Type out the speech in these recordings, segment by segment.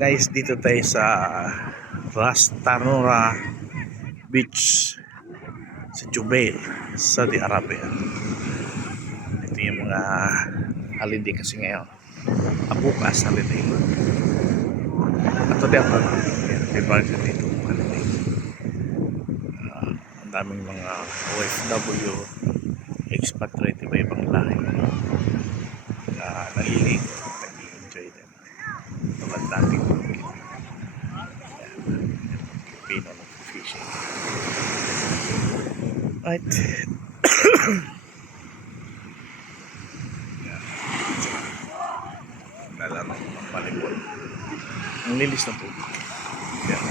Guys, dito tayo sa Ras Tanura Beach sa Jubail, Saudi Arabia. Ito yung mga holiday kasi ngayon. Bukas holiday. Ito din ako. Diba dito holiday. Ang daming mga OFW, expatriate, iba-ibang lahi. Nahilig, nag-enjoy din. Tulad natin Pilipino nag-fishing. Right. Lalaro ng volleyball. Ang lilis na tubig. Yan.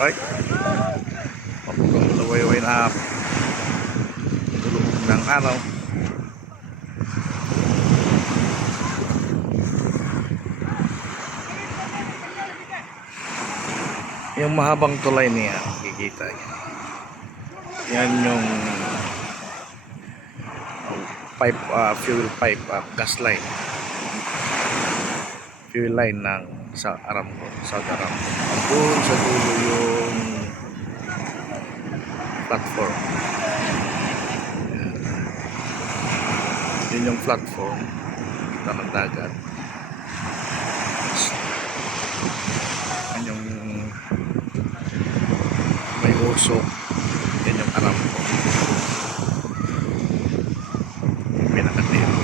Right. Papukaw-laway-way na tulog ng araw. Yung mahabang tulay niya, makikita niya. Yan yung pipe, fuel pipe, gas line. Fuel line ng sa Aramco, Saudi Aramco. Doon sa dulo yung platform. Yun yung platform. Kita ng dagat. Yan yung may usok. Yan yung Aramco. Yung pinakatiro.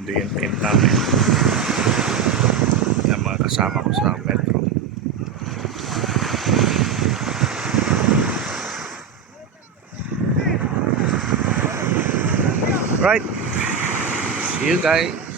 Ando yung tent namin. Yung mga kasama ko sa metro. Right. See you guys.